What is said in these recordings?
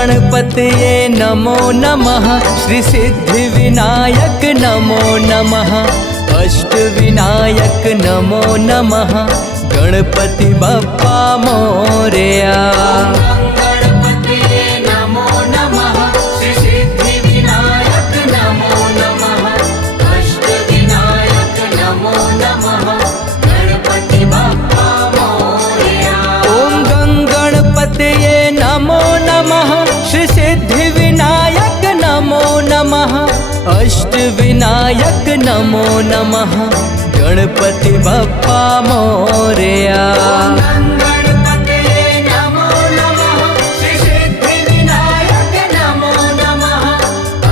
गणपतये नमो नमः। श्री सिद्धि विनायक नमो नमः। अष्टविनायक नमो नमः। गणपति बप्पा मोरया। गणपतये नमो नमः। श्री सिद्धि विनायक नमो नमः। अष्टविनायक नमो नमः। गणपति बप्पा मोरया। ओम गणपतये नमो नमः। श्री सिद्धि विनायक नमो नमः। अष्टविनायक नमो नमः। गणपति बप्पा मोरया। गणपतये नमो नमः। श्री सिद्धि विनायक नमो नमः।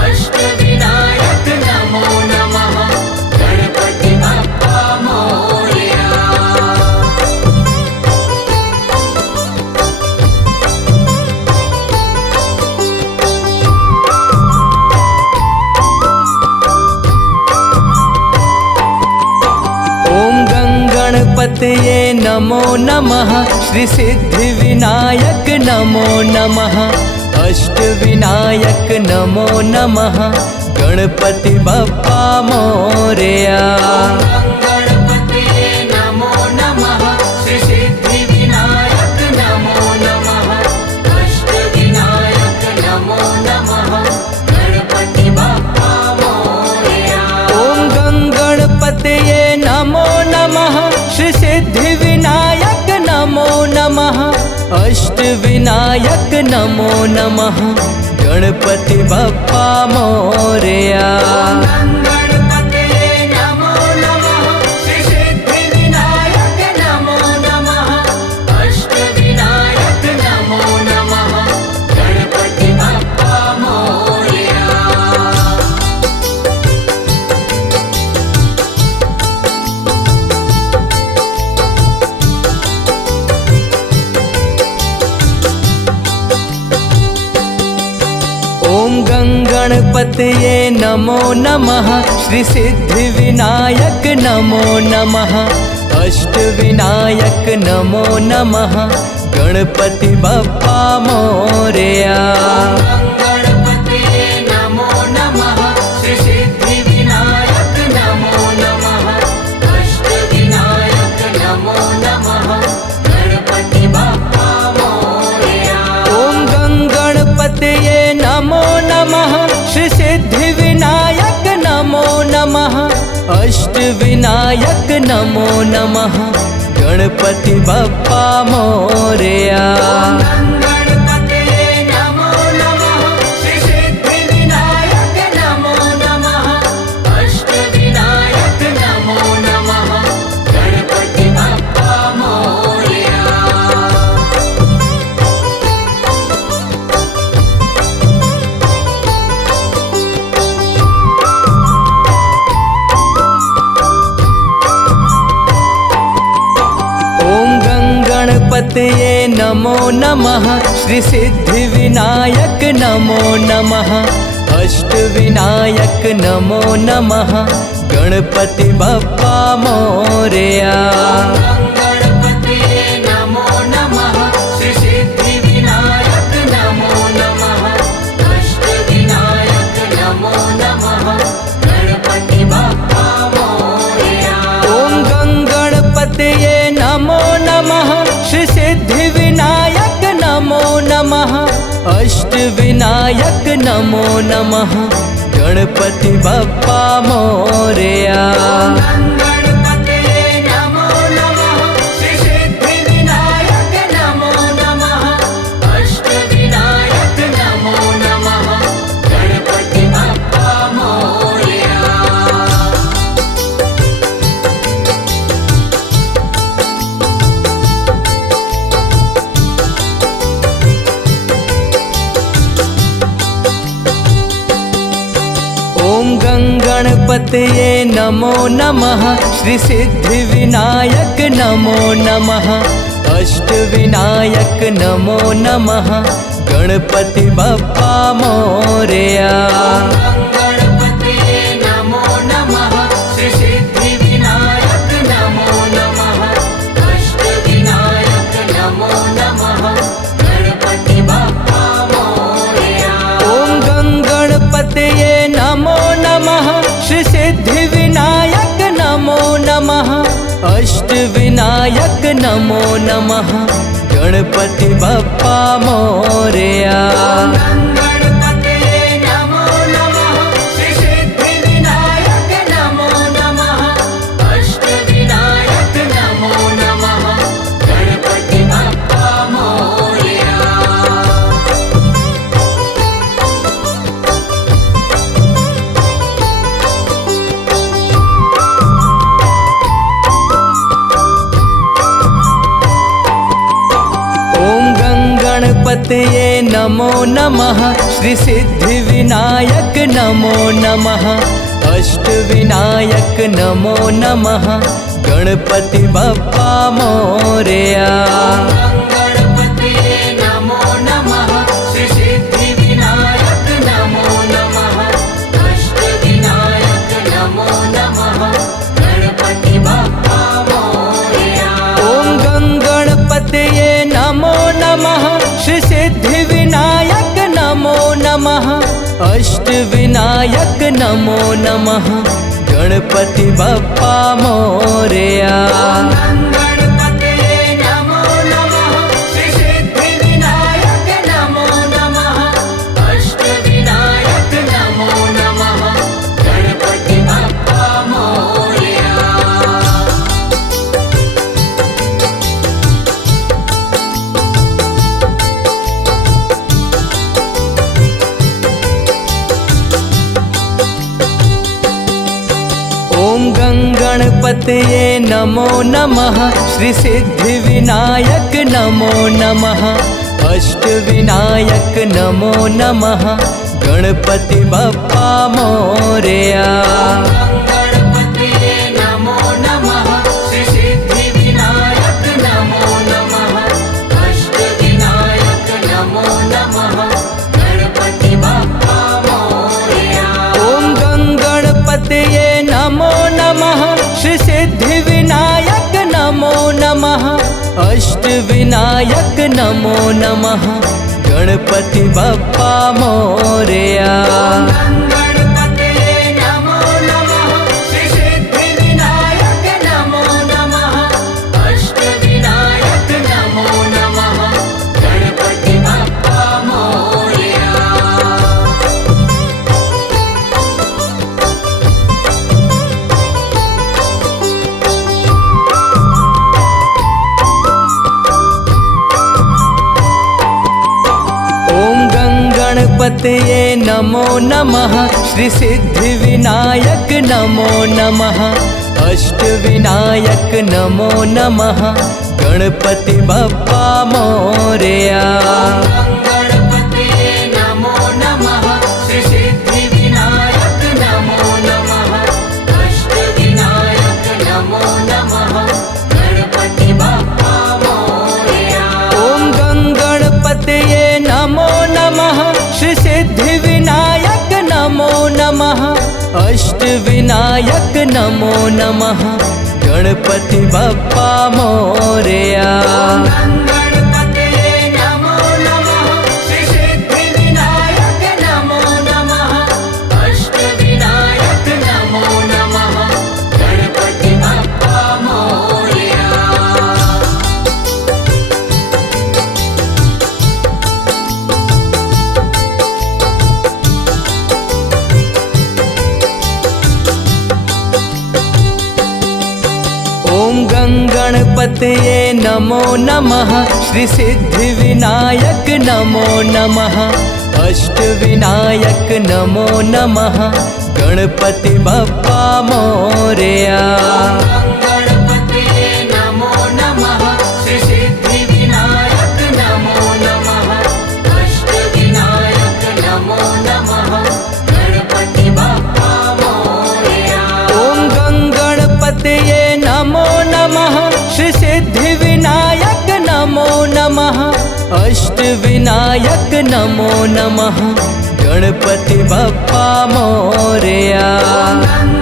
अष्टविनायक नमो नमः। गणपति बप्पा मोरया। गणपतये नमो नमः। श्री सिद्धि विनायक नमो नमः। अष्टविनायक नमो नमः। गणपति बप्पा मोरया। गणपतये नमो नमः। श्री सिद्धि विनायक नमो नमः। अष्टविनायक नमो नमः। गणपति बप्पा मोरया। ओम गणपतये नमो नमः। श्री सिद्धि विनायक नमो नमः। अष्टविनायक नमो नमः। गणपति बप्पा मोरया। गणपतये नमो नमः। श्री सिद्धि विनायक नमो नमः। अष्टविनायक नमो नमः। गणपति बप्पा मोरया। ओम गणपतये नमो नमः। श्री सिद्धि विनायक नमो नमः। अष्टविनायक नमो नमः। गणपति बप्पा मोरया। गणपतये नमो नमः। श्री सिद्धि विनायक नमो नमः। अष्टविनायक नमो नमः। गणपति बप्पा मोरया। ओम गणपतये नमो नमः। श्री सिद्धि विनायक नमो नमः। अष्टविनायक नमो नमः। गणपति बप्पा मोरया। गणपतये नमो नमः। श्री सिद्धि विनायक नमो नमः। अष्टविनायक नमो नमः। गणपति बप्पा मोरया। ओम गणपतये नमो नमः। श्री सिद्धि विनायक नमो नमः। अष्टविनायक नमो नमः। गणपति बप्पा मोरया। गणपतये नमो नमः। श्री सिद्धि विनायक नमो नमः। अष्टविनायक नमो नमः। गणपति बप्पा मोरया। ओम गणपतये नमो नमः। श्री सिद्धि विनायक नमो नमः। अष्टविनायक नमो नमः। गणपति बप्पा मोरया। गणपतये नमो नमः। श्री सिद्धि विनायक नमो नमः। अष्टविनायक नमो नमः। गणपति बप्पा मोरया। ओम गणपतये नमो नमः। श्री सिद्धि विनायक नमो नमः। अष्टविनायक नमो नमः। गणपति बप्पा मोरया। गणपतये नमो नमः। श्री सिद्धि विनायक नमो नमः। अष्टविनायक नमो नमः। गणपति बप्पा मोरया। अष्टविनायक नमो नमः गणपति बप्पा मोरया। गणपतये नमो नमः श्री सिद्धिविनायक नमो नमः अष्टविनायक नमो नमः गणपति बप्पा मोरया। गणपतये नमो नमः श्री सिद्धिविनायक नमो नमः अष्टविनायक नमो नमः गणपति बप्पा मोरया। गणपतये नमो नमः श्री सिद्धिविनायक नमो नमः अष्टविनायक नमो नमः गणपति बप्पा मोरया। ओम गणपतये नमो नमः श्री सिद्धिविनायक नमो नमः अष्टविनायक नमो नमः गणपति बप्पा मोरया। गणपतये नमो नमः श्री सिद्धिविनायक नमो नमः अष्टविनायक नमो नमः गणपति बप्पा मोरया। ओम गणपतये नमो नमः श्री सिद्धिविनायक नमो नमः अष्टविनायक नमो नमः गणपति बप्पा मोरया। गणपतये नमो नमः श्री सिद्धिविनायक नमो नमः अष्टविनायक नमो नमः गणपति बप्पा मोरया। ओम गणपतये नमो नमः श्री सिद्धिविनायक नमो नमः अष्टविनायक नमो नमः गणपति बप्पा मोरया। गणपतये नमो नमः श्री सिद्धिविनायक नमो नमः अष्टविनायक नमो नमः गणपति बप्पा मोरया। ओम गणपतये नमो नमः श्री सिद्धिविनायक नमो नमः अष्टविनायक नमो नमः गणपति बप्पा मोरया। गणपतये नमो नमः श्री सिद्धिविनायक नमो नमः अष्टविनायक नमो नमः गणपति बप्पा मोरया। ओम गणपतये नमो नमः श्री सिद्धिविनायक नमो नमः अष्टविनायक नमो नमः गणपति बप्पा मोरया। गणपतये नमो नमः श्री सिद्धिविनायक नमो नमः अष्टविनायक नमो नमः गणपति बप्पा मोरया। ओम गणपतये नमो नमः श्री सिद्धिविनायक नमो नमः अष्टविनायक नमो नमः गणपति बप्पा मोरया। गणपतये नमो नमः श्री सिद्धिविनायक नमो नमः अष्टविनायक नमो नमः गणपति बप्पा मोरया। ओम गणपतये नमो नमः श्री सिद्धिविनायक नमो नमः अष्टविनायक नमो नमः गणपति बप्पा मोरया।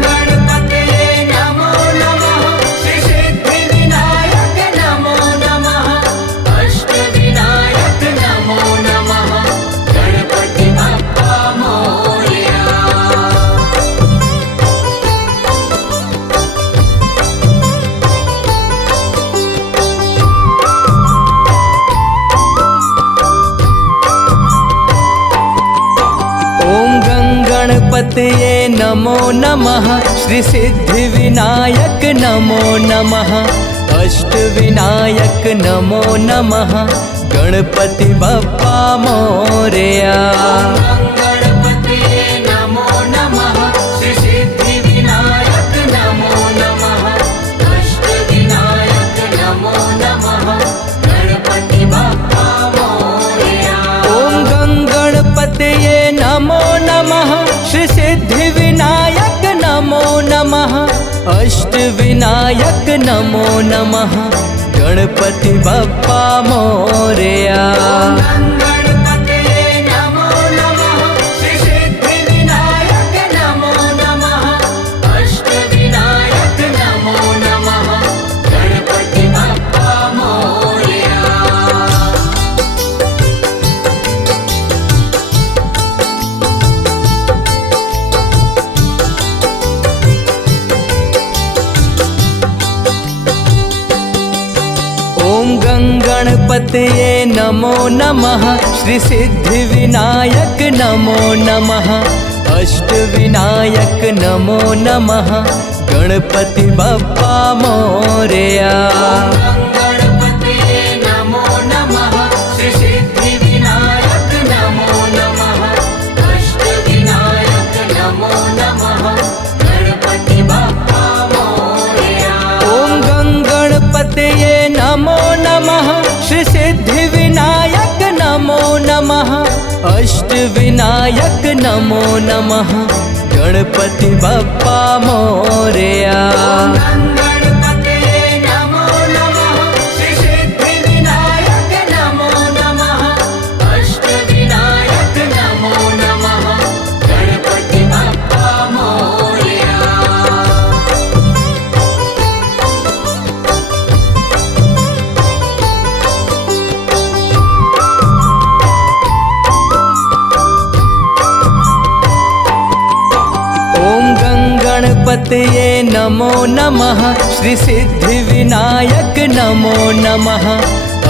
गणपतये नमो नमः श्री सिद्धिविनायक नमो नमः अष्टविनायक नमो नमः गणपति बप्पा मोरया। गणपतये नमो नमः। श्री सिद्धिविनायक नमो नमः। अष्टविनायक नमो नमः। गणपति बप्पा मोरया। गणपतये नमो नमः। श्री सिद्धिविनायक नमो नमः। अष्टविनायक नमो नमः। गणपति बप्पा मोरया। ॐ गणपतये नमो नमः। श्री सिद्धिविनायक नमो नमः। अष्टविनायक नमो नमः। गणपति बप्पा मोरया। गणपतये नमो नमः। श्री सिद्धिविनायक नमो नमः। अष्टविनायक नमो नमः। गणपति बप्पा मोरया। ॐ गणपतये नमो नमः। श्री सिद्धिविनायक नमो नमः। अष्टविनायक नमो नमः। गणपति बप्पा मोरया। गणपतये नमो नमः। श्री सिद्धिविनायक नमो नमः। अष्टविनायक नमो नमः। गणपति बप्पा मोरया। ॐ गणपतये नमो नमः। श्री सिद्धिविनायक नमो नमः। अष्टविनायक नमो नमः। गणपति बप्पा मोरया। गणपतये नमो नमः। श्री सिद्धिविनायक नमो नमः। अष्टविनायक नमो नमः। गणपति बप्पा मोरया। ॐ गणपतये नमो नमः। श्री सिद्धिविनायक नमो नमः।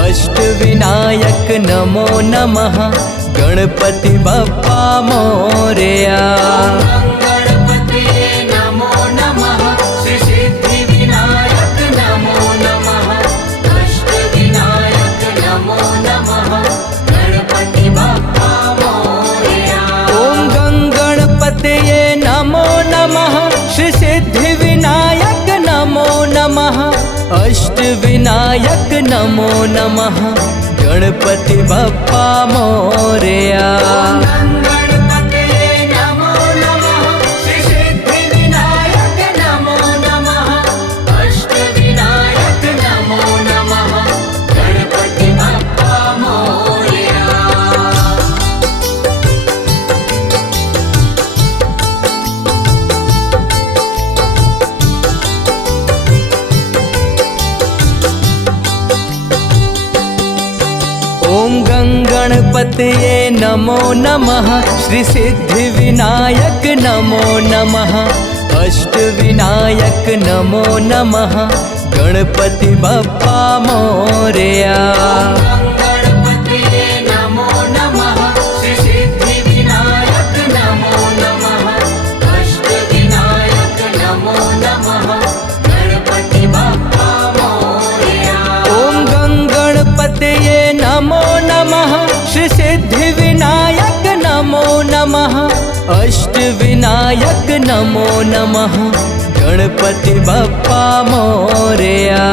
अष्टविनायक नमो नमः। गणपति बप्पा मोरया। गणपतये नमो नमः। श्री सिद्धिविनायक नमो नमः। अष्टविनायक नमो नमः। गणपति बप्पा मोरया। ॐ गणपतये नमो नमः। श्री सिद्धिविनायक नमो नमः। अष्टविनायक नमो नमः। गणपति बप्पा मोरया। गणपतये नमो नमः। श्री सिद्धिविनायक नमो नमः। अष्टविनायक नमो नमः। गणपति बप्पा मोरया। ॐ गणपतये नमो नमः। श्री सिद्धिविनायक नमो नमः। अष्टविनायक नमो नमः। गणपति बप्पा मोरया। गणपतये नमो नमः। श्री सिद्धिविनायक नमो नमः। अष्टविनायक नमो नमः। गणपति बप्पा मोरया। ॐ गणपतये नमो नमः। श्री सिद्धिविनायक नमो नमः। अष्टविनायक नमो नमः। गणपति बप्पा मोरया।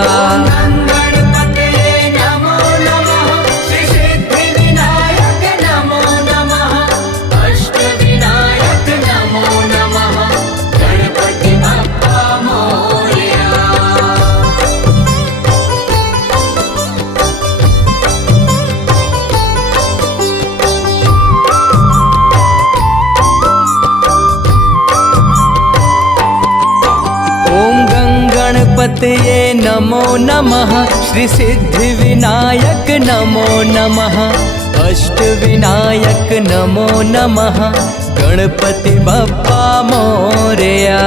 गणपतये नमो नमः। श्री सिद्धिविनायक नमो नमः। अष्टविनायक नमो नमः। गणपति बप्पा मोरया। ॐ गणपतये नमो नमः। श्री सिद्धिविनायक नमो नमः। अष्टविनायक नमो नमः। गणपति बप्पा मोरया।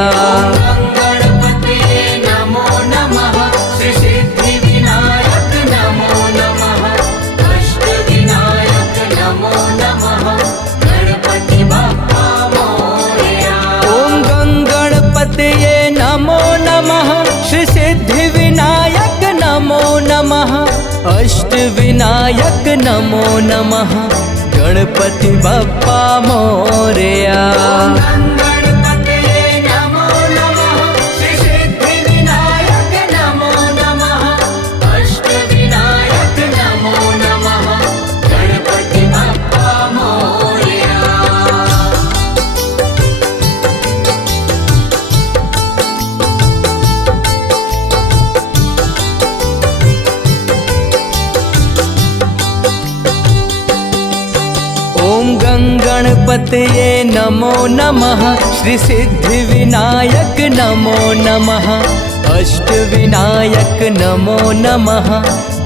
गणपतये नमो नमः। श्री सिद्धिविनायक नमो नमः। अष्टविनायक नमो नमः। गणपति बप्पा मोरया। अष्टविनायक नमो नमः गणपति बप्पा मोरया। गणपतये नमो नमः श्री सिद्धिविनायक नमो नमः अष्टविनायक नमो नमः गणपति बप्पा मोरया। ओम गणपतये नमो नमः श्री सिद्धिविनायक नमो नमः अष्टविनायक नमो नमः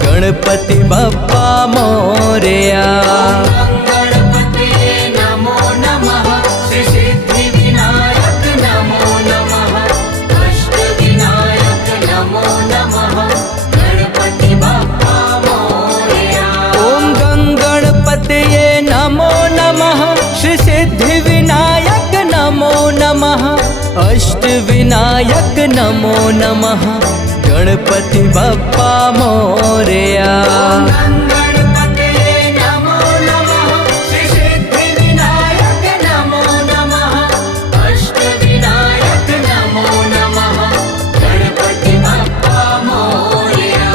गणपति बप्पा मोरया। गणपतये नमो नमः श्री सिद्धिविनायक नमो नमः अष्टविनायक नमो नमः गणपति बप्पा मोरया। ओम गणपतये नमो नमः श्री सिद्धिविनायक नमो नमः अष्टविनायक नमो नमः गणपति बप्पा मोरया। गणपतये नमो नमः श्री सिद्धिविनायक नमो नमः अष्टविनायक नमो नमः गणपति बप्पा मोरया।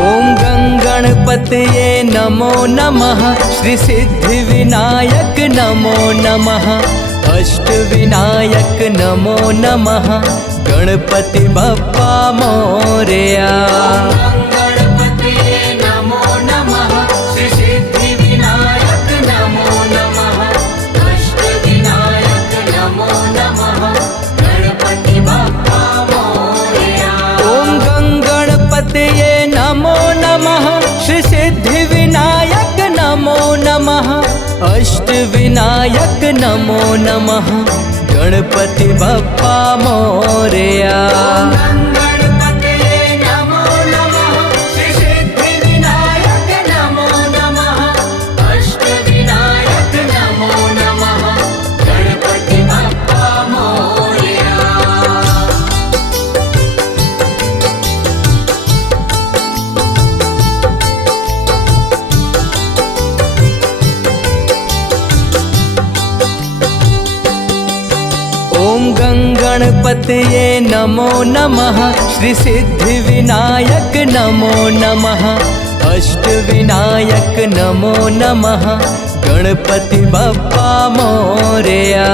ओम गणपतये नमो नमः श्री सिद्धिविनायक नमो नमः अष्टविनायक नमो नमः गणपति बप्पा मोरया। गणपतये नमो नमः श्री सिद्धिविनायक नमो नमः अष्टविनायक नमो नमः गणपति बप्पा मोरया। ओम गणपतये नमो नमः श्री सिद्धिविनायक नमो नमः अष्टविनायक नमो नमः गणपति बप्पा मोरया। गणपतये नमो नमः श्री सिद्धिविनायक नमो नमः अष्टविनायक नमो नमः गणपति बप्पा मोरया। ओम गणपतये नमो नमः श्री सिद्धिविनायक नमो नमः अष्टविनायक नमो नमः गणपति बप्पा मोरया।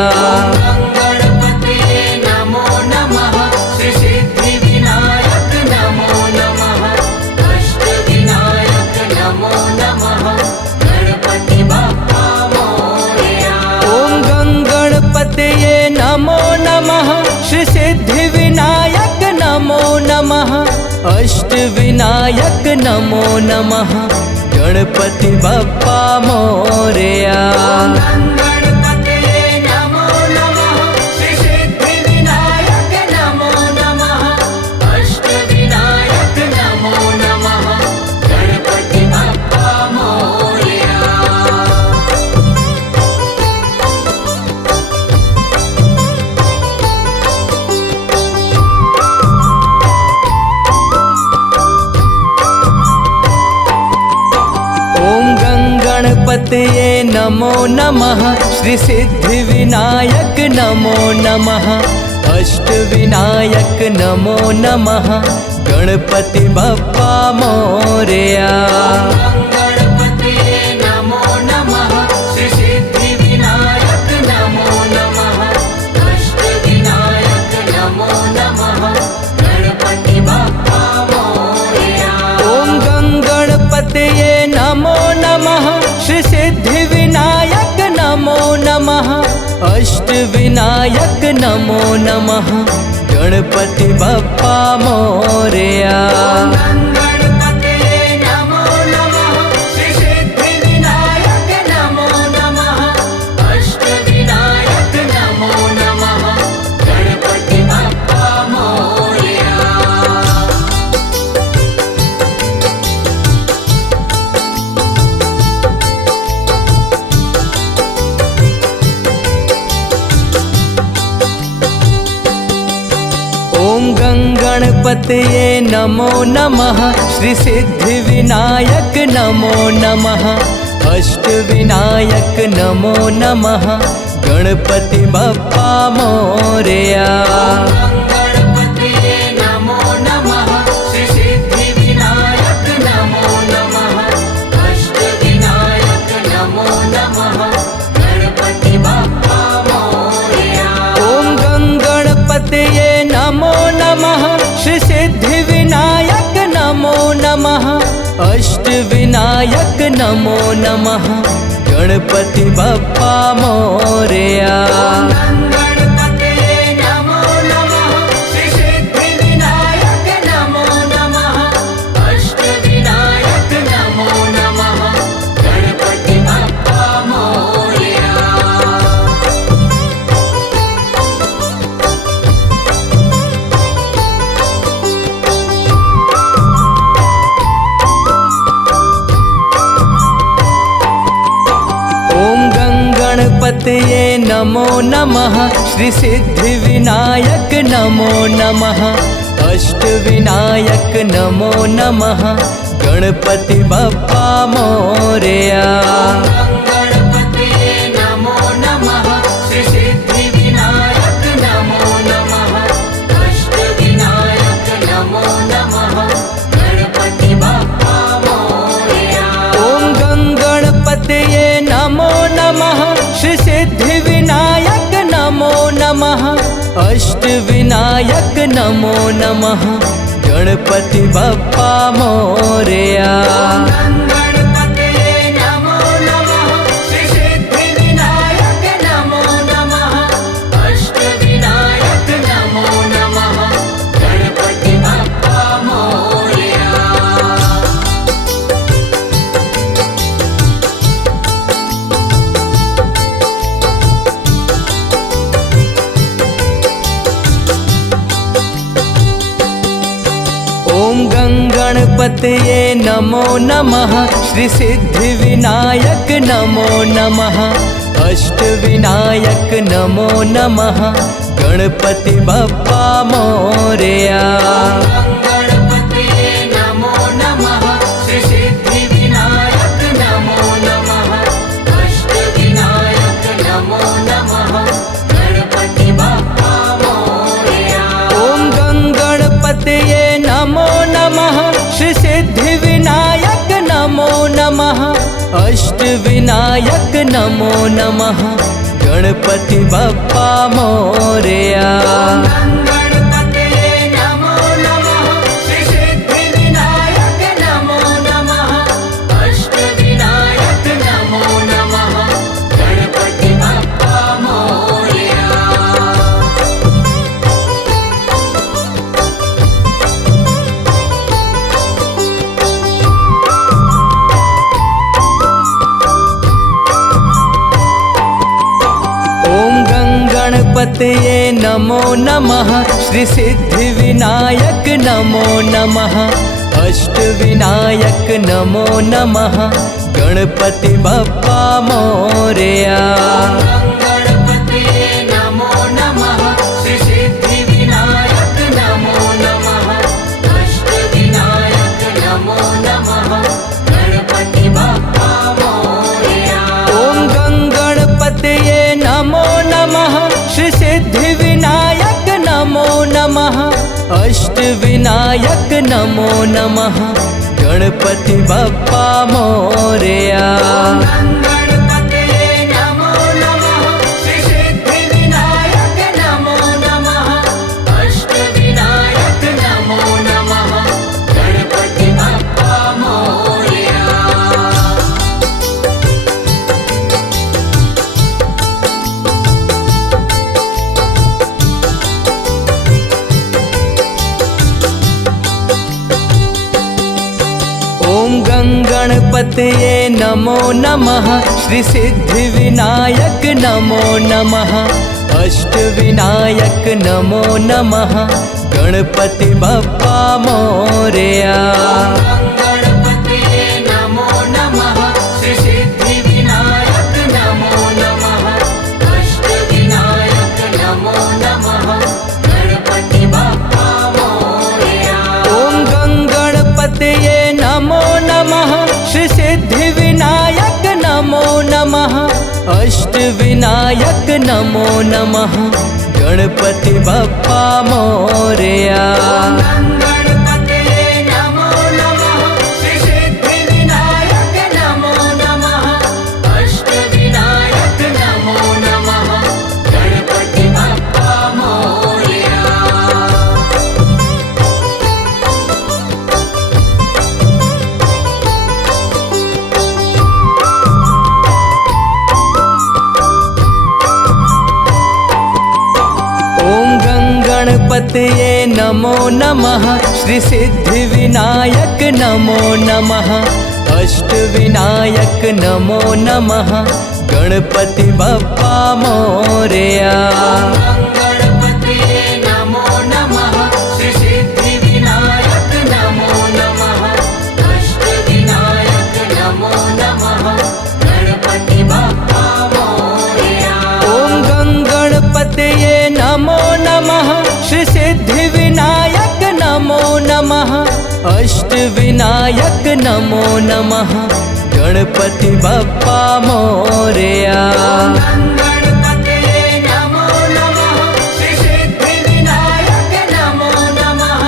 गणपतये नमो नमः श्री सिद्धिविनायक नमो नमः अष्टविनायक नमो नमः गणपति बप्पा मोरया। ओम गणपतये नमो नमः श्री सिद्धिविनायक नमो नमः अष्टविनायक नमो नमः गणपति बप्पा मोरया। गणपतये नमो नमः श्री सिद्धिविनायक नमो नमः अष्टविनायक नमो नमः गणपति बप्पा मोरया। ओम गणपतये नमो नमः श्री सिद्धिविनायक नमो नमः अष्टविनायक नमो नमः गणपति बप्पा मोरया। गणपतये नमो नमः श्री सिद्धिविनायक नमो नमः अष्टविनायक नमो नमः गणपति बप्पा मोरया। ओम गणपतये नमो नमः श्री सिद्धिविनायक नमो नमः अष्टविनायक नमो नमः गणपति बप्पा मोरया। गणपतये नमो नमः श्री सिद्धिविनायक नमो नमः अष्टविनायक नमो नमः गणपति बप्पा मोरया। गणपतये नमो नमः श्री सिद्धिविनायक नमो नमः अष्टविनायक नमो नमः गणपति बप्पा मोरया। गणपतये नमो नमः श्री सिद्धिविनायक नमो नमः अष्टविनायक नमो नमः गणपति बप्पा मोरया। ॐ गणपतये नमो नमः श्री सिद्धिविनायक नमो नमः अष्टविनायक नमो नमः गणपति बप्पा मोरया। गणपतये नमो नमः श्री सिद्धिविनायक नमो नमः अष्टविनायक नमो नमः गणपति बप्पा मोरया। गणपतये नमो नमः श्री सिद्धिविनायक नमो नमः अष्टविनायक नमो नमः गणपति बप्पा मोरया। गणपतये नमो नमः श्री सिद्धिविनायक नमो नमः अष्टविनायक नमो नमः गणपति बप्पा मोरया। ॐ गणपतये नमो नमः श्री सिद्धिविनायक नमो नमः अष्टविनायक नमो नमः गणपति बप्पा मोरया। गणपतये नमो नमः श्री सिद्धिविनायक नमो नमः अष्टविनायक नमो नमः गणपति बप्पा मोरया। ॐ गणपतये नमो नमः श्री सिद्धिविनायक नमो नमः अष्टविनायक नमो नमः गणपति बप्पा मोरया। गणपतये नमो नमः श्री सिद्धिविनायक नमो नमः अष्टविनायक नमो नमः गणपति बप्पा मोरया। ॐ गणपतये नमो नमः श्री सिद्धिविनायक नमो नमः अष्टविनायक नमो नमः गणपति बप्पा मोरया। गणपतये नमो नमः श्री सिद्धिविनायक नमो नमः अष्टविनायक नमो नमः गणपति बप्पा मोरया। ॐ गणपतये नमो नमः श्री सिद्धिविनायक नमो नमः अष्टविनायक नमो नमः गणपति बप्पा मोरया। गणपतये नमो नमः श्री सिद्धिविनायक नमो नमः अष्टविनायक नमो नमः गणपति बप्पा मोरया। ॐ गणपतये नमो नमः श्री सिद्धिविनायक नमो नमः अष्टविनायक नमो नमः गणपति बप्पा मोरया। गणपतये नमो नमः श्री सिद्धिविनायक नमो नमः अष्टविनायक नमो नमः गणपति बप्पा मोरया। ॐ गणपतये नमो नमः श्री सिद्धिविनायक नमो नमः अष्टविनायक नमो नमः गणपति बप्पा मोरया। गणपतये नमो नमः श्री सिद्धिविनायक नमो नमः अष्टविनायक नमो नमः गणपति बप्पा मोरया। अष्टविनायक नमो नमः गणपति बप्पा मोरया। गणपतये नमो नमः श्री सिद्धिविनायक नमो नमः अष्टविनायक नमो नमः गणपति बप्पा मोरया। गणपतये नमो नमः श्री सिद्धिविनायक नमो नमः अष्टविनायक नमो नमः गणपति बप्पा मोरया। गणपतये नमो नमः श्री सिद्धिविनायक नमो नमः अष्टविनायक नमो नमः गणपति बप्पा मोरया। गणपतये नमो नमः श्री सिद्धिविनायक नमो नमः अष्टविनायक नमो नमः गणपति बप्पा मोरया। गणपतये नमो नमः श्री सिद्धिविनायक नमो नमः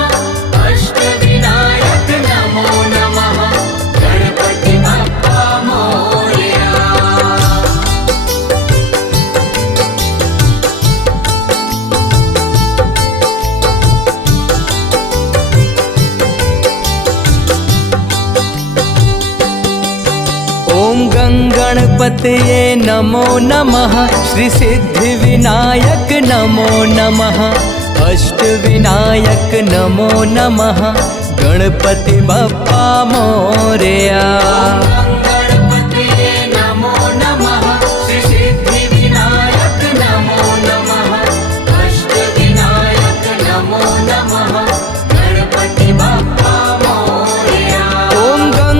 अष्टविनायक नमो नमः गणपति बप्पा मोरया। गणपतये नमो नमः श्री सिद्धिविनायक नमो नमः अष्टविनायक नमो नमः गणपति बप्पा मोरया। गणपतये नमो नमः श्री सिद्धिविनायक नमो नमः अष्टविनायक नमो नमः गणपति बप्पा मोरया।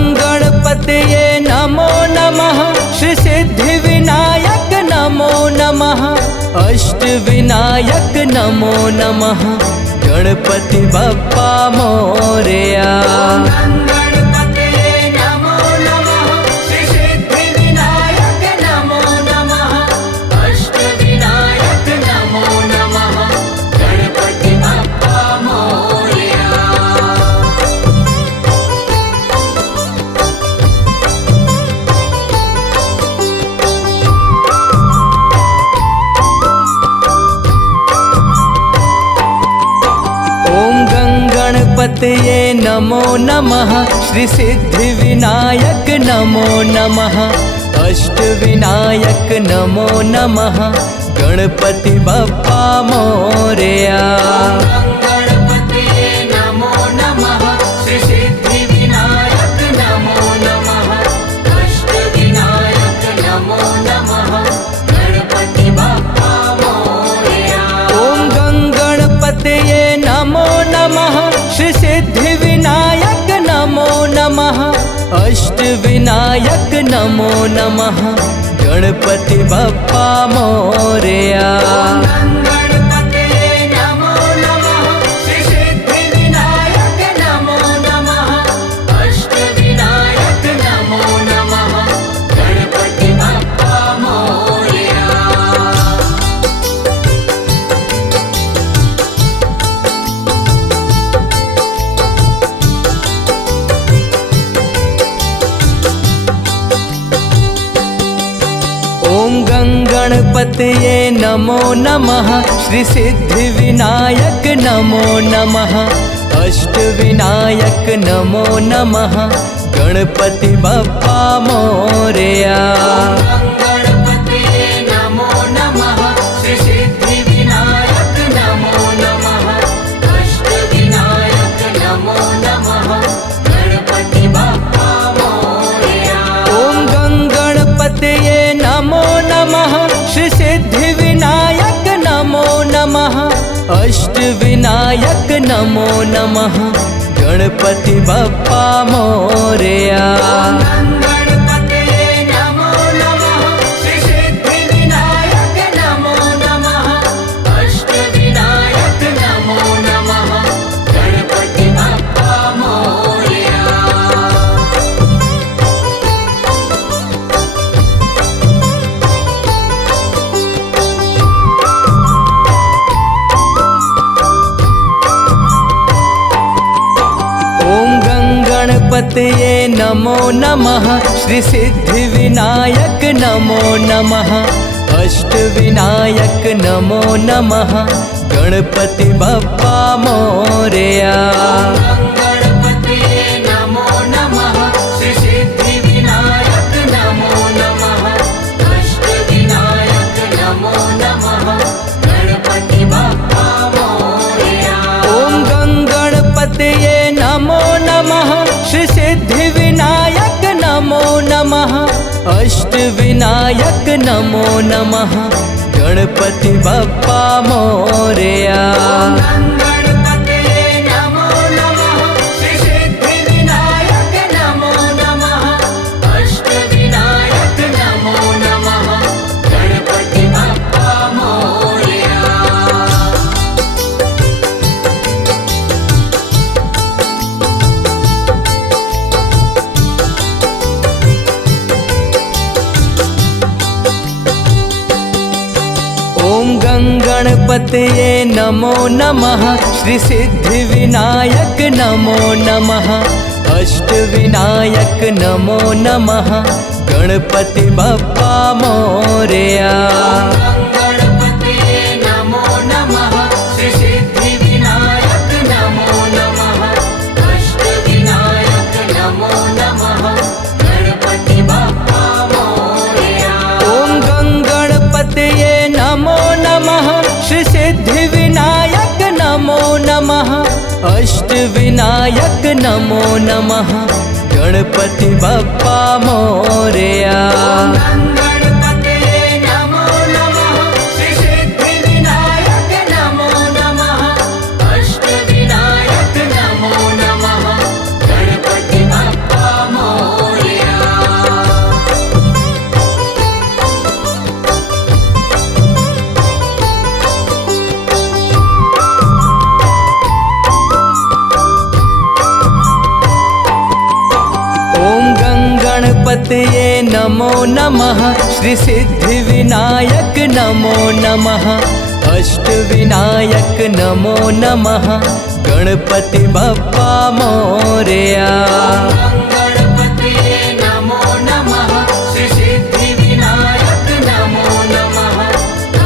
गणपतये नमो नमः श्री सिद्धिविनायक नमो नमः अष्टविनायक नमो नमः गणपति बप्पा मोरया। गणपतये नमो नमः श्री सिद्धिविनायक नमो नमः अष्टविनायक नमो नमः गणपति बप्पा मोरया। गणपतये नमो नमः श्री सिद्धिविनायक नमो नमः अष्टविनायक नमो नमः गणपति बप्पा मोरया। गणपतये नमो नमः श्री सिद्धिविनायक नमो नमः अष्टविनायक नमो नमः गणपति बप्पा मोरया। गणपतये नमो नमः श्री सिद्धिविनायक नमो नमः अष्टविनायक नमो नमः गणपति बप्पा मोरया। गणपतये नमो नमः श्री सिद्धिविनायक नमो नमः अष्टविनायक नमो नमः गणपति बप्पा मोरया। गणपतये नमो नमः श्री सिद्धिविनायक नमो नमः अष्टविनायक नमो नमः गणपति बप्पा मोरया। गणपतये नमो नमः श्री सिद्धिविनायक नमो नमः अष्टविनायक नमो नमः गणपति बप्पा मोरया। गणपतये नमो नमः श्री सिद्धिविनायक नमो नमः अष्टविनायक नमो नमः गणपति बप्पा मोरया। गणपतये नमो नमः श्री सिद्धिविनायक नमो नमः अष्टविनायक नमो नमः गणपति बप्पा मोरया। गणपतये नमो नमः। श्री सिद्धिविनायक नमो नमः। अष्टविनायक नमो नमः। गणपति बप्पा मोरया। गणपतये नमो नमः। श्री सिद्धिविनायक नमो नमः। अष्टविनायक नमो नमः। गणपति बप्पा मोरया। ॐ गणपतये नमो नमः। श्री सिद्धिविनायक नमो नमः। अष्टविनायक नमो नमः। गणपति बप्पा मोरया। गणपतये नमो नमः। श्री सिद्धिविनायक नमो नमः। अष्टविनायक नमो नमः। गणपति बप्पा मोरया। ॐ गणपतये नमो नमः। श्री सिद्धिविनायक नमो नमः। अष्टविनायक नमो नमः। गणपति बप्पा मोरया। गणपतये नमो नमः। श्री सिद्धिविनायक नमो नमः। अष्टविनायक नमो नमः। गणपति बप्पा मोरया। ॐ गणपतये नमो नमः। श्री सिद्धिविनायक नमो नमः। अष्टविनायक नमो नमः। गणपति बप्पा मोरया। गणपतये नमो नमः। श्री सिद्धिविनायक नमो नमः। अष्टविनायक नमो नमः। गणपति बप्पा मोरया। ॐ गणपतये नमो नमः। श्री सिद्धिविनायक नमो नमः। अष्टविनायक नमो नमः। गणपति बप्पा मोरया। गणपतये नमो नमः। श्री सिद्धिविनायक नमो नमः।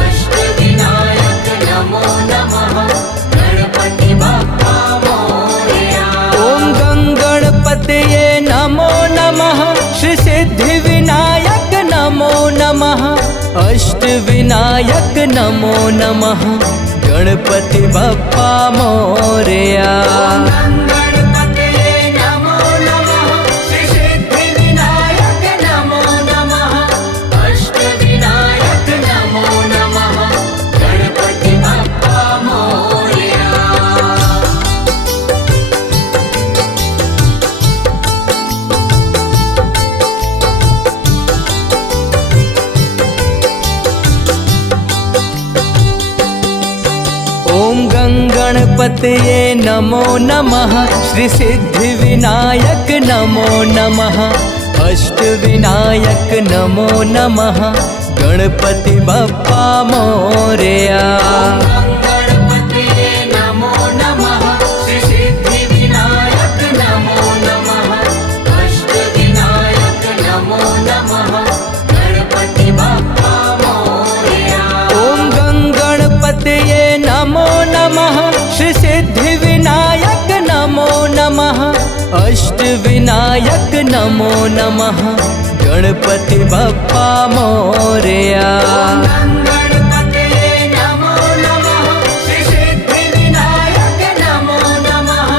अष्टविनायक नमो नमः। गणपति बप्पा मोरया। ॐ गणपतये नमो नमः। श्री सिद्धिविनायक नमो नमः। अष्टविनायक नमो नमः। गणपति बप्पा मोरया। गणपतये नमो नमः। श्री सिद्धिविनायक नमो नमः। अष्टविनायक नमो नमः। गणपति बप्पा मोरया। ॐ गणपतये नमो नमः। श्री सिद्धिविनायक नमो नमः। अष्टविनायक नमो नमः। गणपति बप्पा मोरया। गणपतये नमो नमः। श्री सिद्धिविनायक नमो नमः। अष्टविनायक नमो नमः। गणपति बप्पा मोरया। ॐ गणपतये नमो नमः। श्री सिद्धिविनायक नमो नमः। अष्टविनायक नमो नमः। गणपति बप्पा मोरया। गणपतये नमो नमः। श्री सिद्धिविनायक नमो नमः।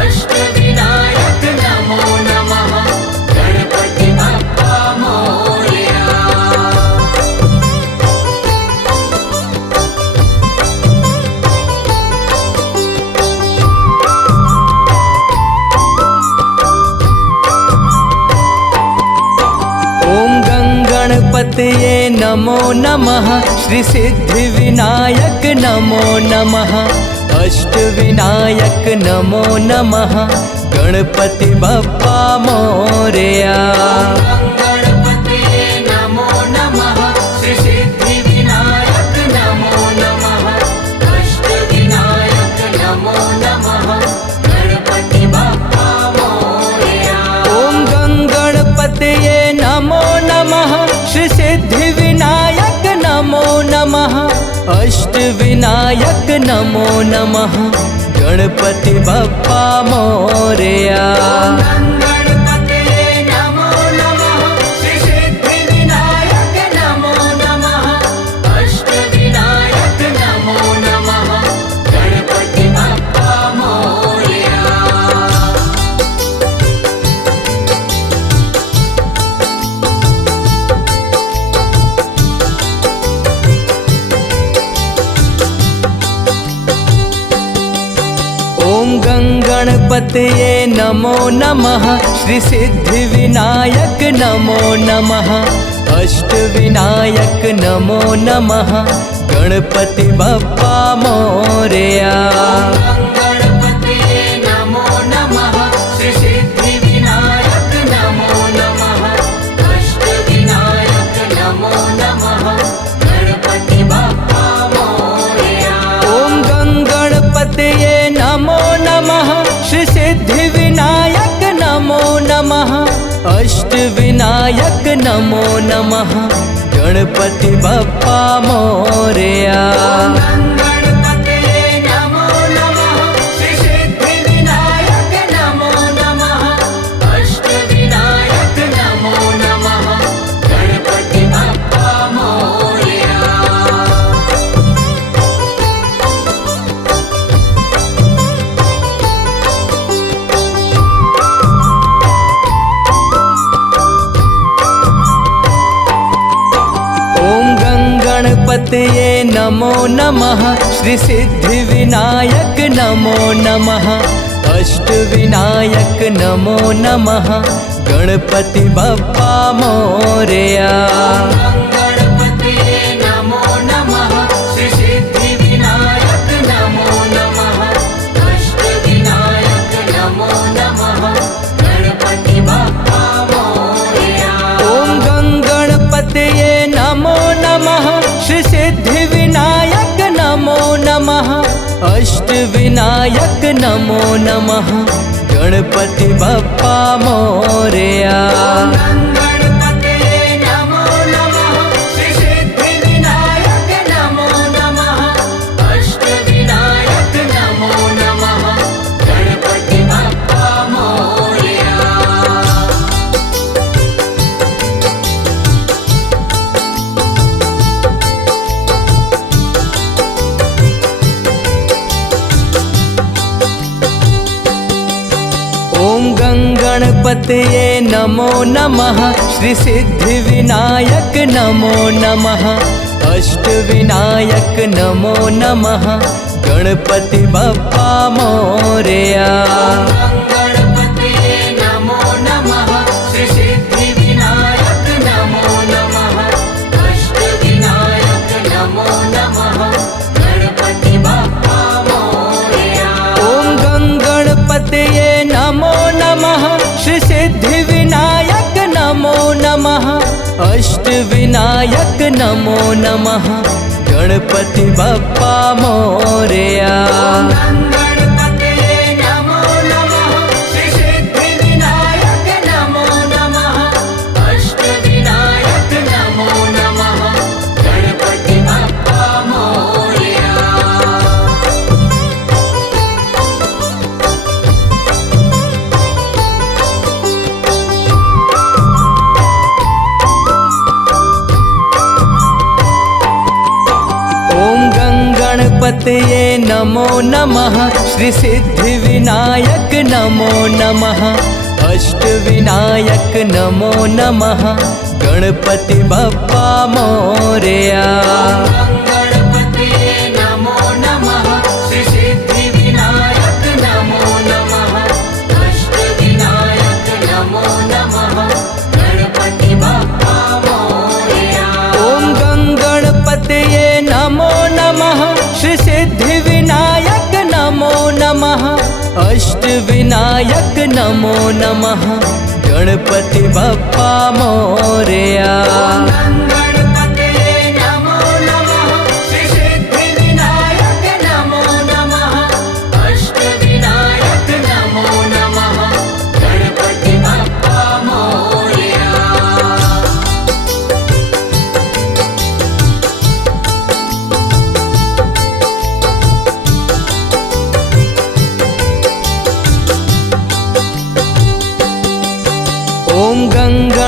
अष्टविनायक नमो नमः। गणपति बप्पा मोरया। ॐ गणपतये नमो नमः। श्री सिद्धिविनायक नमो नमः। अष्टविनायक नमो नमः। गणपति बप्पा मोरया। गणपतये नमो नमः। श्री सिद्धिविनायक नमो नमः। अष्टविनायक नमो नमः। गणपति बप्पा मोरया। अष्टविनायक नमो नमः गणपति बप्पा मोरया। गणपतये नमो नमः श्री सिद्धिविनायक नमो नमः अष्टविनायक नमो नमः गणपति बप्पा मोरया। ओम गणपतये नमो नमः श्री सिद्धिविनायक नमो नमः अष्टविनायक नमो नमः गणपति बप्पा मोरया। गणपतये नमो नमः श्री सिद्धिविनायक नमो नमः अष्टविनायक नमो नमः गणपति बप्पा मोरया। ओम गणपतये नमो नमः श्री सिद्धिविनायक नमो नमः अष्टविनायक नमो नमः गणपति बप्पा मोरया। गणपतये नमो नमः श्री सिद्धिविनायक नमो नमः अष्टविनायक नमो नमः गणपति बप्पा मोरया। ओम गणपतये नमो नमः श्री सिद्धिविनायक नमो नमः अष्टविनायक नमो नमः गणपति बप्पा मोरया। गणपतये नमो नमः श्री सिद्धिविनायक नमो नमः अष्टविनायक नमो नमः गणपति बप्पा मोरया। ओम गणपतये नमो नमः श्री सिद्धिविनायक नमो नमः अष्टविनायक नमो नमः गणपति बप्पा मोरया। गणपतये नमो नमः श्री सिद्धिविनायक नमो नमः अष्टविनायक नमो नमः गणपति बप्पा मोरया। ओम गणपतये नमो नमः श्री सिद्धिविनायक नमो नमः अष्टविनायक नमो नमः गणपति बप्पा मोरया। गणपतये नमो नमः श्री सिद्धिविनायक नमो नमः अष्टविनायक नमो नमः गणपति बप्पा मोरया। ओम गणपतये नमो नमः श्री सिद्धिविनायक नमो नमः अष्टविनायक नमो नमः गणपति बप्पा मोरया। गणपतये नमो नमः श्री सिद्धिविनायक नमो नमः अष्टविनायक नमो नमः गणपति बप्पा मोरया। ओम गणपतये नमो नमः श्री सिद्धिविनायक नमो नमः अष्टविनायक नमो नमः गणपति बप्पा मोरया। गणपतये नमो नमः श्री सिद्धिविनायक नमो नमः अष्टविनायक नमो नमः गणपति बप्पा मोरया। ओम गणपतये नमो नमः श्री सिद्धिविनायक नमो नमः अष्टविनायक नमो नमः गणपति बप्पा मोरया। गणपतये नमो नमः श्री सिद्धिविनायक नमो नमः अष्टविनायक नमो नमः गणपति बप्पा मोरया।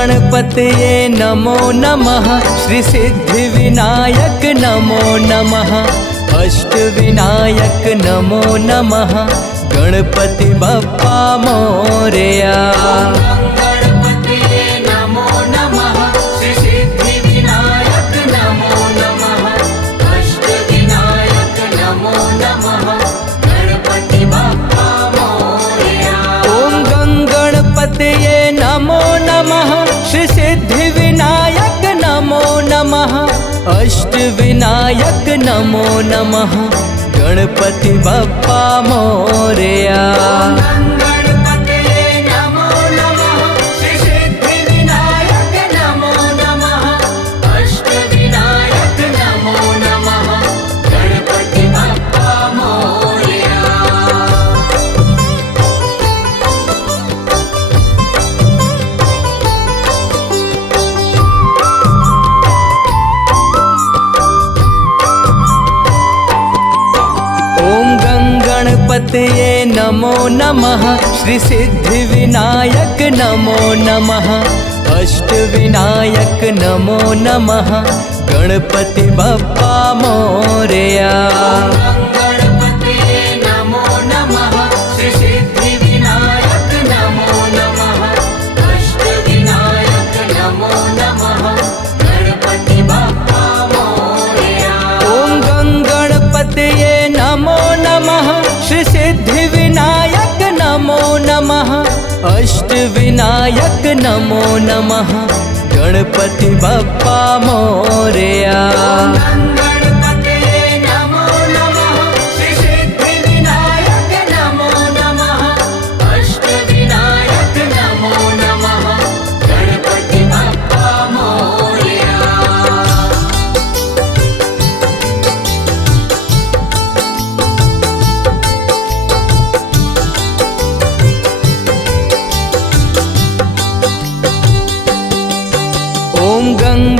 गणपतये नमो नमः। श्री सिद्धिविनायक नमो नमः। अष्टविनायक नमो नमः। गणपति बप्पा मोरया। गणपतये नमो नमः। श्री सिद्धिविनायक नमो नमः। अष्टविनायक नमो नमः। गणपति बप्पा मोरया। ॐ गणपतये नमो नमः। श्री सिद्धिविनायक नमो नमः। अष्टविनायक नमो नमः। गणपति बप्पा मोरया। गणपतये नमो नमः। श्री सिद्धिविनायक नमो नमः। अष्टविनायक नमो नमः। गणपति बप्पा मोरया। गणपतये नमो नमः। श्री सिद्धिविनायक नमो नमः। अष्टविनायक नमो नमः। गणपति बप्पा मोरया। गणपतये नमो नमः। श्री सिद्धिविनायक नमो नमः। अष्टविनायक नमो नमः। गणपति बप्पा मोरया। गणपतये नमो नमः। श्री सिद्धिविनायक नमो नमः। अष्टविनायक नमो नमः। गणपति बप्पा मोरया। गणपतये नमो नमः। श्री सिद्धिविनायक नमो नमः। अष्टविनायक नमो नमः। गणपति बप्पा मोरया।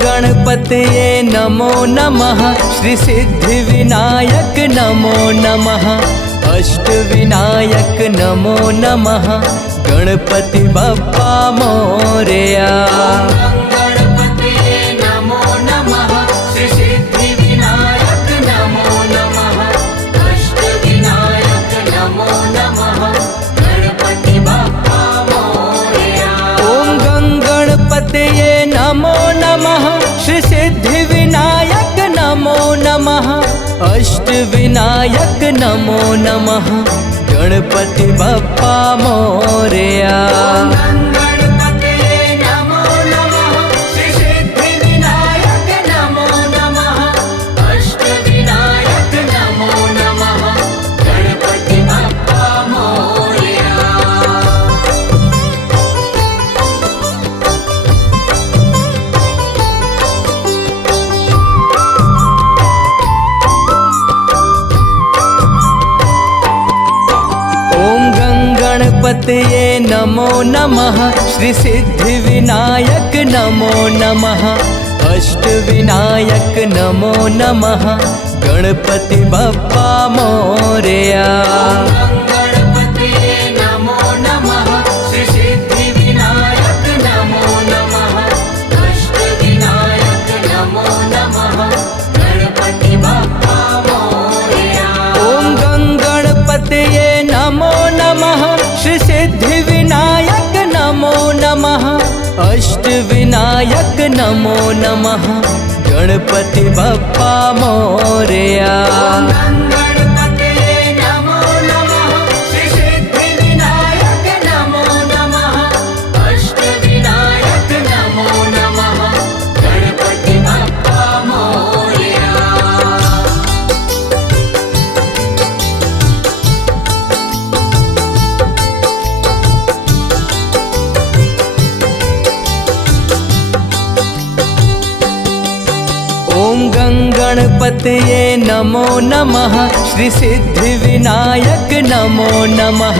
गणपतये नमो नमः। श्री सिद्धिविनायक नमो नमः। अष्टविनायक नमो नमः। गणपति बप्पा मोरया। गणपतये नमो नमः। श्री सिद्धिविनायक नमो नमः। अष्टविनायक नमो नमः। गणपति बप्पा मोरया। गणपतये नमो नमः। श्री सिद्धिविनायक नमो नमः। अष्टविनायक नमो नमः। गणपति बप्पा मोरया। गणपतये नमो नमः। श्री सिद्धिविनायक नमो नमः। अष्टविनायक नमो नमः। गणपति बप्पा मोरया। गणपतये नमो नमः। श्री सिद्धिविनायक नमो नमः। अष्टविनायक नमो नमः। गणपति बप्पा मोरया। गणपतये नमो नमः। श्री सिद्धिविनायक नमो नमः। अष्टविनायक नमो नमः। गणपति बप्पा मोरया। गणपतये नमो नमः। श्री सिद्धिविनायक नमो नमः। अष्टविनायक नमो नमः। गणपति बप्पा मोरया। गणपतये नमो नमः। श्री सिद्धिविनायक नमो नमः। अष्टविनायक नमो नमः। गणपति बप्पा मोरया। गणपतये नमो नमः। श्री सिद्धिविनायक नमो नमः।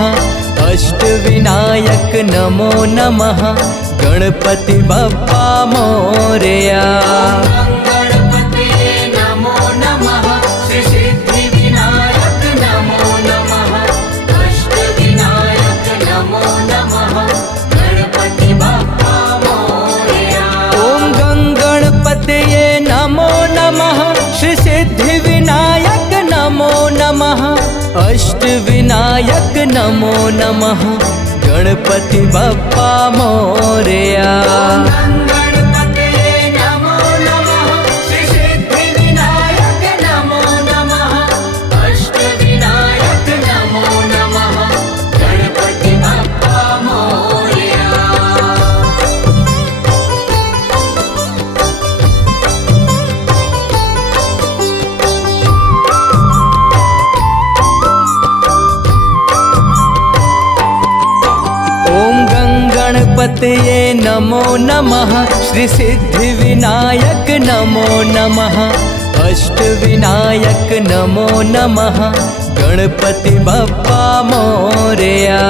अष्टविनायक नमो नमः। गणपति बप्पा मोरया। गणपतये नमो नमः। श्री सिद्धिविनायक नमो नमः। अष्टविनायक नमो नमः। गणपति बप्पा मोरया। अष्टविनायक नमो नमः गणपति बप्पा मोरया। गणपतये नमो नमः श्री सिद्धिविनायक नमो नमः अष्टविनायक नमो नमः गणपति बप्पा मोरया। गणपतये नमो नमः श्री सिद्धिविनायक नमो नमः अष्टविनायक नमो नमः गणपति बप्पा मोरया।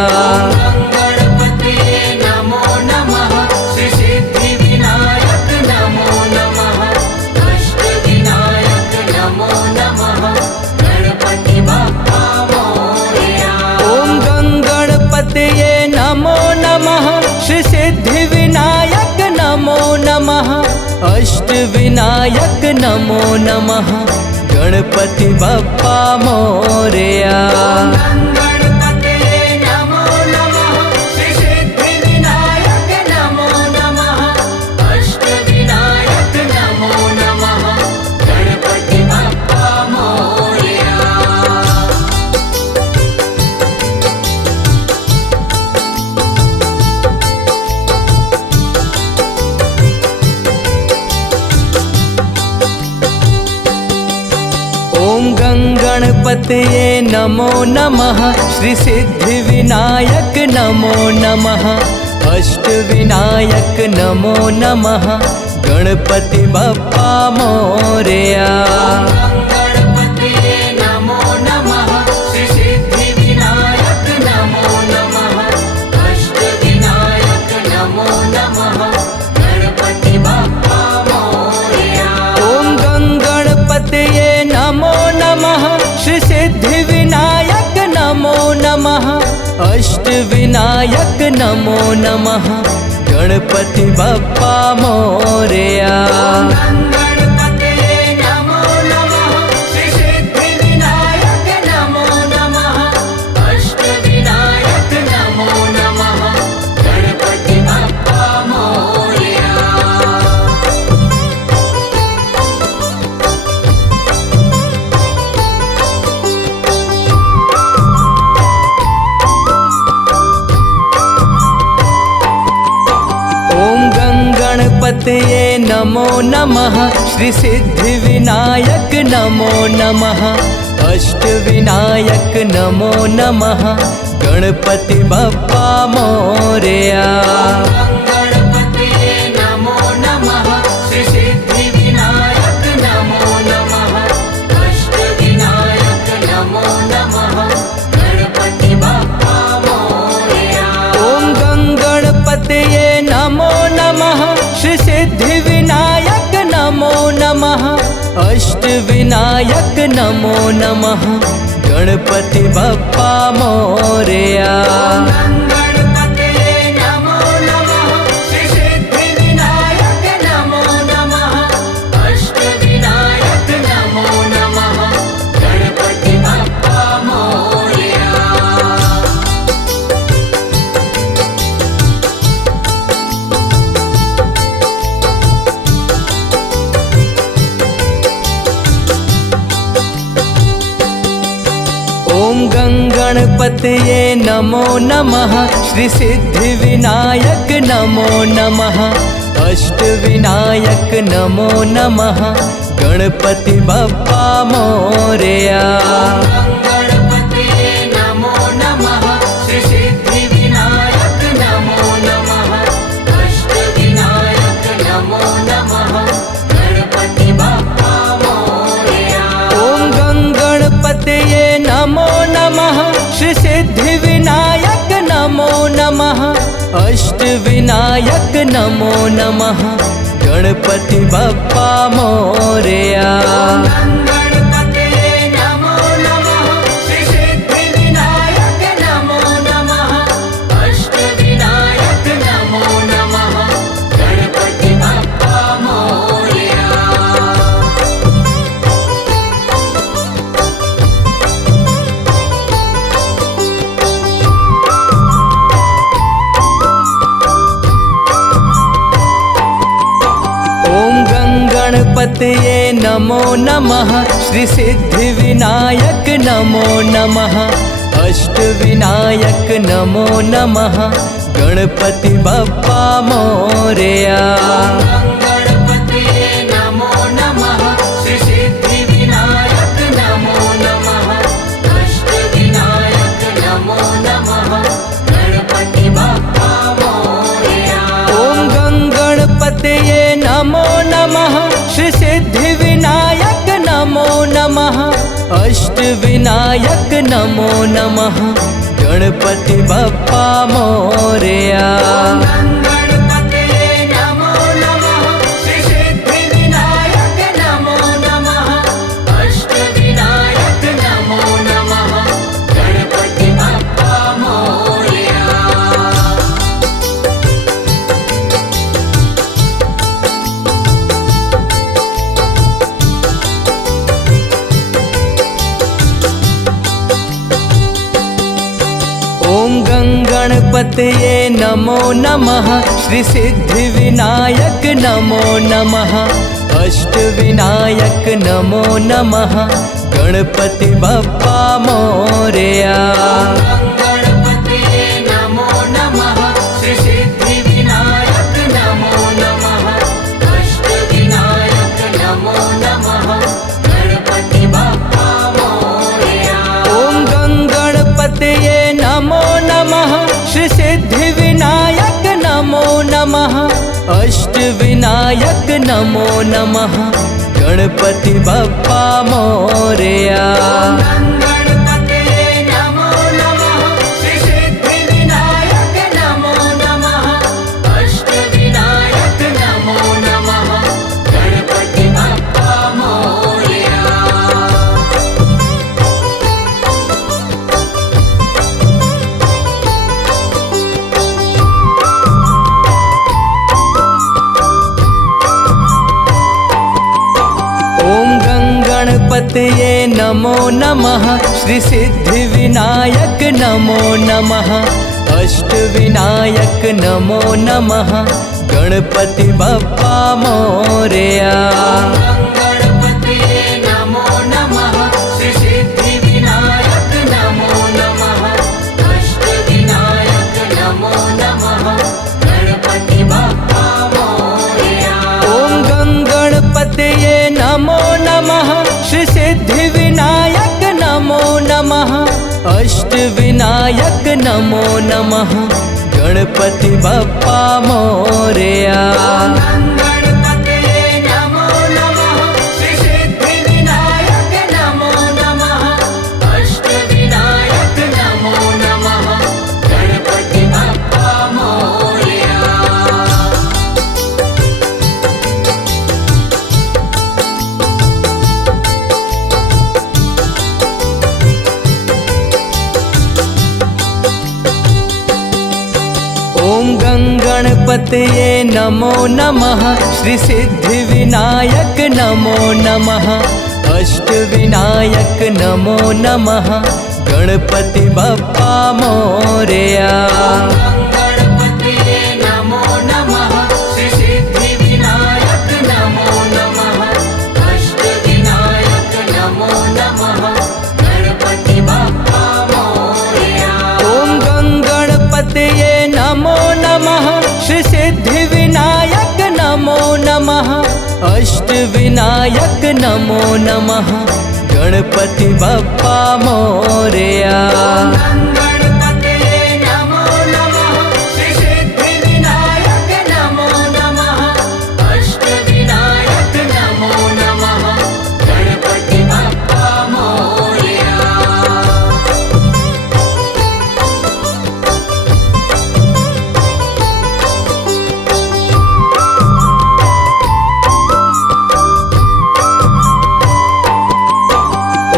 गणपतये नमो नमः श्री सिद्धिविनायक नमो नमः अष्टविनायक नमो नमः गणपति बप्पा मोरया। ओम गणपतये नमो नमः श्री सिद्धिविनायक नमो नमः अष्टविनायक नमो नमः गणपति बप्पा मोरया। गणपतये नमो नमः श्री सिद्धिविनायक नमो नमः अष्टविनायक नमो नमः गणपति बप्पा मोरया। ओम गणपतये नमो नमः श्री सिद्धिविनायक नमो नमः अष्टविनायक नमो नमः गणपति बप्पा मोरया। गणपतये नमो नमः श्री सिद्धिविनायक नमो नमः अष्टविनायक नमो नमः गणपति बप्पा मोरया। ओम गणपतये नमो नमः श्री सिद्धिविनायक नमो नमः अष्टविनायक नमो नमः गणपति बप्पा मोरया। गणपतये नमो नमः श्री सिद्धिविनायक नमो नमः अष्टविनायक नमो नमः गणपति बप्पा मोरया। ओम गणपतये नमो नमः श्री सिद्धिविनायक नमो नमः अष्टविनायक नमो नमः गणपति बप्पा मोरया। गणपतये नमो नमः श्री सिद्धिविनायक नमो नमः अष्टविनायक नमो नमः गणपति बप्पा मोरया। ओम गणपतये नमो नमः श्री सिद्धिविनायक नमो नमः अष्टविनायक नमो नमः गणपति बप्पा मोरया। गणपतये नमो नमः श्री सिद्धिविनायक नमो नमः अष्टविनायक नमो नमः गणपति बप्पा मोरया। ओम गणपतये नमो नमः श्री सिद्धिविनायक नमो नमः अष्टविनायक नमो नमः गणपति बप्पा मोरया। गणपतये नमो नमः श्री सिद्धिविनायक नमो नमः अष्टविनायक नमो नमः गणपति बप्पा मोरया। ओम गणपतये नमो नमः श्री सिद्धिविनायक नमो नमः अष्टविनायक नमो नमः गणपति बप्पा मोरया। गणपतये नमो नमः श्री सिद्धिविनायक नमो नमः अष्टविनायक नमो नमः गणपति बप्पा मोरया। गणपतये नमो नमः श्री सिद्धिविनायक नमो नमः अष्टविनायक नमो नमः गणपति बप्पा मोरया। गणपतये नमो नमः श्री सिद्धिविनायक नमो नमः अष्टविनायक नमो नमः गणपति बप्पा मोरया। ॐ गणपतये नमो नमः श्री सिद्धिविनायक नमो नमः अष्टविनायक नमो नमः गणपति बप्पा मोरया। गणपतये नमो नमः श्री सिद्धिविनायक नमो नमः अष्टविनायक नमो नमः गणपति बप्पा मोरया। ॐ गणपतये नमो नमः श्री सिद्धिविनायक नमो नमः अष्टविनायक नमो नमः गणपति बप्पा मोरया। गणपतये नमो नमः श्री सिद्धिविनायक नमो नमः अष्टविनायक नमो नमः गणपति बप्पा मोरया। ॐ गणपतये नमो नमः श्री सिद्धिविनायक नमो नमः अष्टविनायक नमो नमः गणपति बप्पा मोरया। गणपतये नमो नमः श्री सिद्धिविनायक नमो नमः अष्टविनायक नमो नमः गणपति बप्पा मोरया। ॐ गणपतये नमो नमः श्री सिद्धिविनायक नमो नमः अष्टविनायक नमो नमः गणपति बप्पा मोरया। गणपतये नमो नमः श्री सिद्धिविनायक नमो नमः अष्टविनायक नमो नमः गणपति बप्पा मोरया। ॐ गणपतये नमो नमः श्री सिद्धिविनायक नमो नमः अष्टविनायक नमो नमः गणपति बप्पा मोरया। गणपतये नमो नमः श्री सिद्धिविनायक नमो नमः अष्टविनायक नमो नमः गणपति बप्पा मोरया। ॐ गणपतये नमो नमः श्री सिद्धिविनायक नमो नमः अष्टविनायक नमो नमः गणपति बप्पा मोरया। गणपतये नमो नमः श्री सिद्धिविनायक नमो नमः अष्टविनायक नमो नमः गणपति बप्पा मोरया। ॐ गणपतये नमो नमः श्री सिद्धिविनायक नमो नमः अष्टविनायक नमो नमः गणपति बप्पा मोरया। गणपतये नमो नमः श्री सिद्धिविनायक नमो नमः अष्टविनायक नमो नमः गणपति बप्पा मोरया।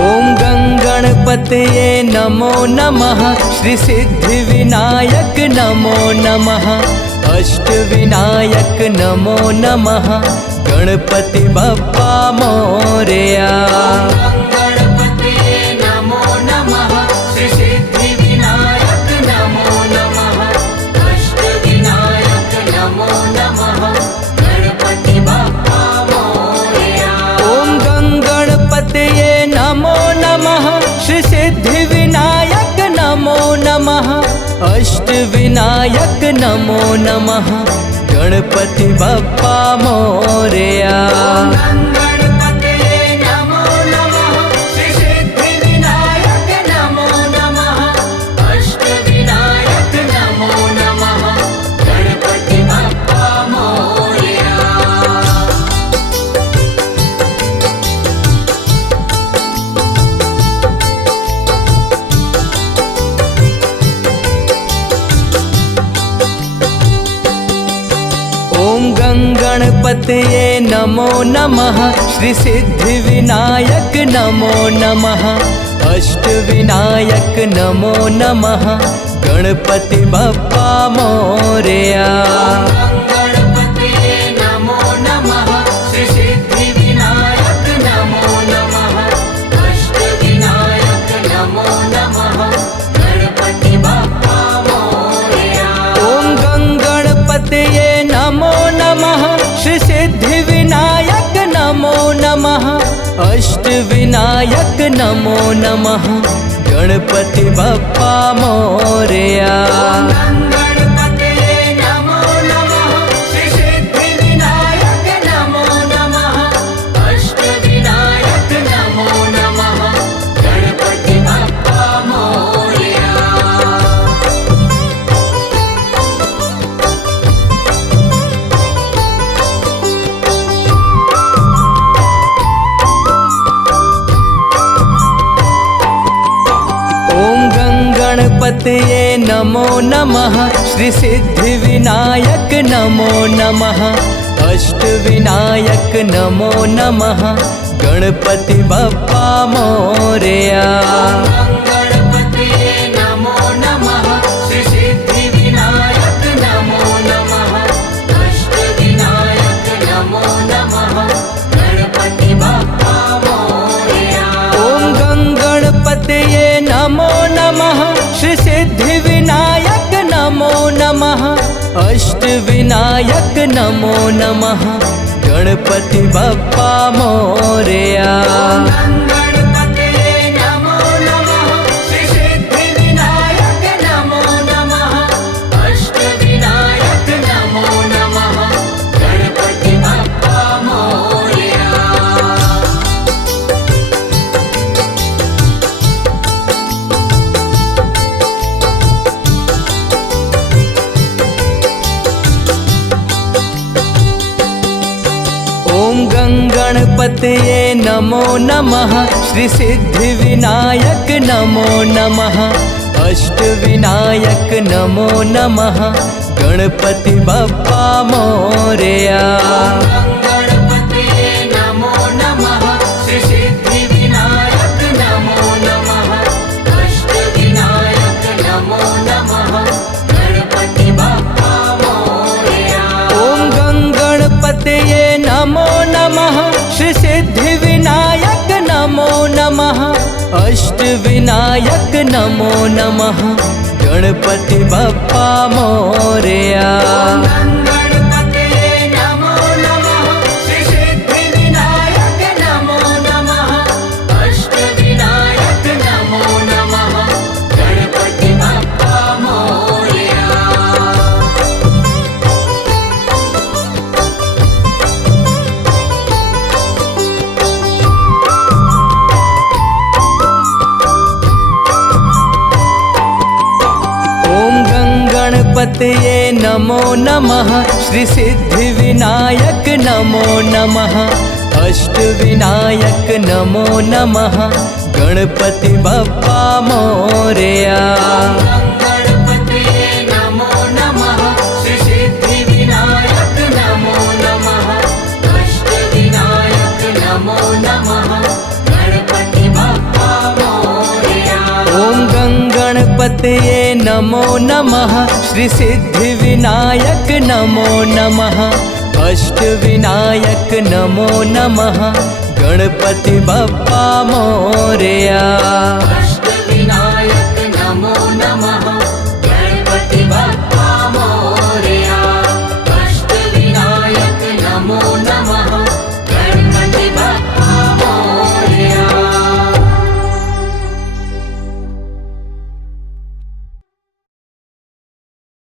ॐ गणपतये नमो नमः श्री सिद्धिविनायक नमो नमः अष्टविनायक नमो नमः गणपति बप्पा मोरया। गणपतये नमो नमः श्री सिद्धिविनायक नमो नमः अष्टविनायक नमो नमः गणपति बप्पा मोरया। अष्टविनायक नमो नमः गणपति बप्पा मोरया। गणपतये नमो नमः श्री सिद्धिविनायक नमो नमः अष्टविनायक नमो नमः गणपति बप्पा मोरया। ॐ गणपतये नमो नमः श्री सिद्धिविनायक नमो नमः अष्टविनायक नमो नमः गणपति बप्पा मोरया। गणपतये नमो नमः श्री सिद्धिविनायक नमो नमः अष्टविनायक नमो नमः गणपति बप्पा मोरया। ॐ गणपतये नमो नमः श्री सिद्धिविनायक नमो नमः अष्टविनायक नमो नमः गणपति बप्पा मोरया। गणपतये नमो नमः श्री सिद्धिविनायक नमो नमः अष्टविनायक नमो नमः गणपति बप्पा मोरया। ॐ गणपतये नमो नमः श्री सिद्धिविनायक नमो नमः अष्टविनायक नमो नमः गणपति बप्पा मोरया। गणपतये नमो नमः श्री सिद्धिविनायक नमो नमः अष्टविनायक नमो नमः गणपति बप्पा मोरया। ॐ गणपतये नमो नमः श्री सिद्धिविनायक नमो नमः अष्टविनायक नमो नमः गणपति बप्पा मोरया। गणपतये नमो नमः श्री सिद्धिविनायक नमो नमः अष्टविनायक नमो नमः गणपति बप्पा मोरया। ॐ गणपतये नमो नमः श्री सिद्धिविनायक नमो नमः अष्टविनायक नमो नमः गणपति बप्पा मोरया। गणपतये नमो नमः श्री सिद्धिविनायक नमो नमः अष्टविनायक नमो नमः गणपति बप्पा मोरया। ॐ गणपतये नमो नमः श्री सिद्धिविनायक नमो नमः अष्टविनायक नमो नमः गणपति बप्पा मोरया। गणपतये नमो नमः श्री सिद्धिविनायक नमो नमः अष्टविनायक नमो नमः गणपति बप्पा मोरया। ॐ गणपतये नमो नमः श्री सिद्धिविनायक नमो नमः अष्टविनायक नमो नमः गणपति बप्पा मोरया। गणपतये नमो नमः श्री सिद्धिविनायक नमो नमः अष्टविनायक नमो नमः गणपति बप्पा मोरया। ॐ गणपतये नमो नमः श्री सिद्धिविनायक नमो नमः अष्टविनायक नमो नमः गणपति बप्पा मोरया।